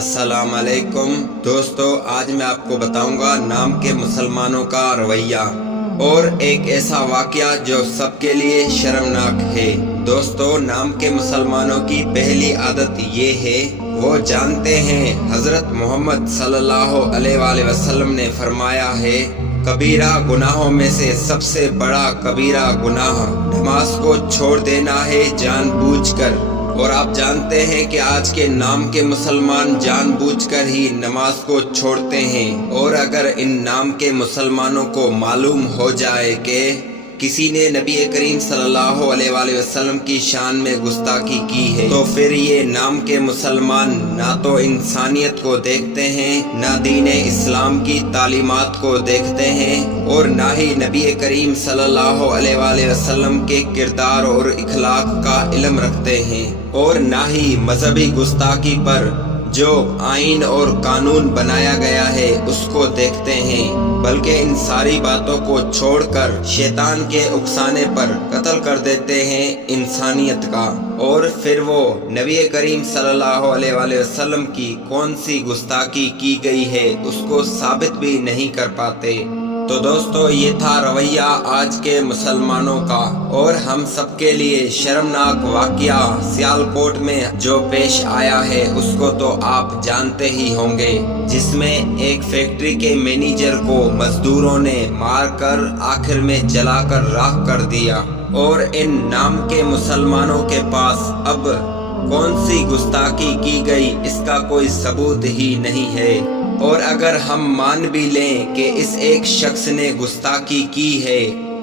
السلام علیکم دوستو، آج میں آپ کو بتاؤں گا نام کے مسلمانوں کا رویہ اور ایک ایسا واقعہ جو سب کے لیے شرمناک ہے۔ دوستو، نام کے مسلمانوں کی پہلی عادت یہ ہے، وہ جانتے ہیں حضرت محمد صلی اللہ علیہ وآلہ وسلم نے فرمایا ہے، کبیرہ گناہوں میں سے سب سے بڑا کبیرہ گناہ نماز کو چھوڑ دینا ہے جان بوجھ کر۔ اور آپ جانتے ہیں کہ آج کے نام کے مسلمان جان بوجھ کر ہی نماز کو چھوڑتے ہیں، اور اگر ان نام کے مسلمانوں کو معلوم ہو جائے کہ کسی نے نبی کریم صلی اللہ علیہ وآلہ وسلم کی شان میں گستاخی کی ہے، تو پھر یہ نام کے مسلمان نہ تو انسانیت کو دیکھتے ہیں، نہ دین اسلام کی تعلیمات کو دیکھتے ہیں، اور نہ ہی نبی کریم صلی اللہ علیہ وآلہ وسلم کے کردار اور اخلاق کا علم رکھتے ہیں، اور نہ ہی مذہبی گستاخی پر جو آئین اور قانون بنایا گیا ہے اس کو دیکھتے ہیں، بلکہ ان ساری باتوں کو چھوڑ کر شیطان کے اکسانے پر قتل کر دیتے ہیں انسانیت کا، اور پھر وہ نبی کریم صلی اللہ علیہ وآلہ وسلم کی کون سی گستاخی کی گئی ہے اس کو ثابت بھی نہیں کر پاتے۔ تو دوستو، یہ تھا رویہ آج کے مسلمانوں کا، اور ہم سب کے لیے شرمناک واقعہ سیالکوٹ میں جو پیش آیا ہے اس کو تو آپ جانتے ہی ہوں گے، جس میں ایک فیکٹری کے مینیجر کو مزدوروں نے مار کر آخر میں جلا کر راکھ کر دیا، اور ان نام کے مسلمانوں کے پاس اب کون سی گستاخی کی گئی اس کا کوئی ثبوت ہی نہیں ہے۔ اور اگر ہم مان بھی لیں کہ اس ایک شخص نے گستاخی کی ہے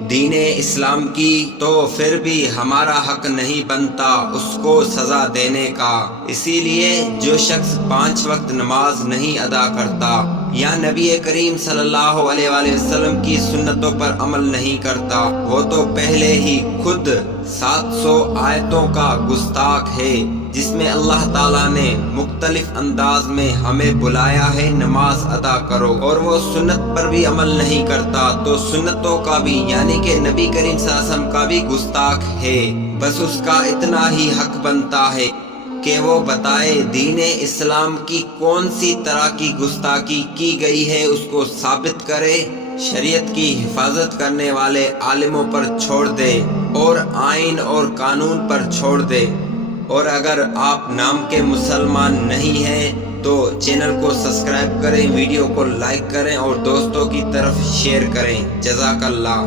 دین اسلام کی، تو پھر بھی ہمارا حق نہیں بنتا اس کو سزا دینے کا۔ اسی لیے جو شخص 5 وقت نماز نہیں ادا کرتا یا نبی کریم صلی اللہ علیہ وآلہ وسلم کی سنتوں پر عمل نہیں کرتا، وہ تو پہلے ہی خود 700 آیتوں کا گستاخ ہے، جس میں اللہ تعالیٰ نے مختلف انداز میں ہمیں بلایا ہے نماز ادا کرو، اور وہ سنت پر بھی عمل نہیں کرتا، تو سنتوں کا بھی یعنی کہ نبی کریم صلی اللہ علیہ وسلم کا بھی گستاخ ہے۔ بس اس کا اتنا ہی حق بنتا ہے کہ وہ بتائے دین اسلام کی کون سی طرح کی گستاخی کی گئی ہے، اس کو ثابت کرے، شریعت کی حفاظت کرنے والے عالموں پر چھوڑ دے اور آئین اور قانون پر چھوڑ دے۔ اور اگر آپ نام کے مسلمان نہیں ہیں تو چینل کو سبسکرائب کریں، ویڈیو کو لائک کریں اور دوستوں کی طرف شیئر کریں۔ جزاک اللہ۔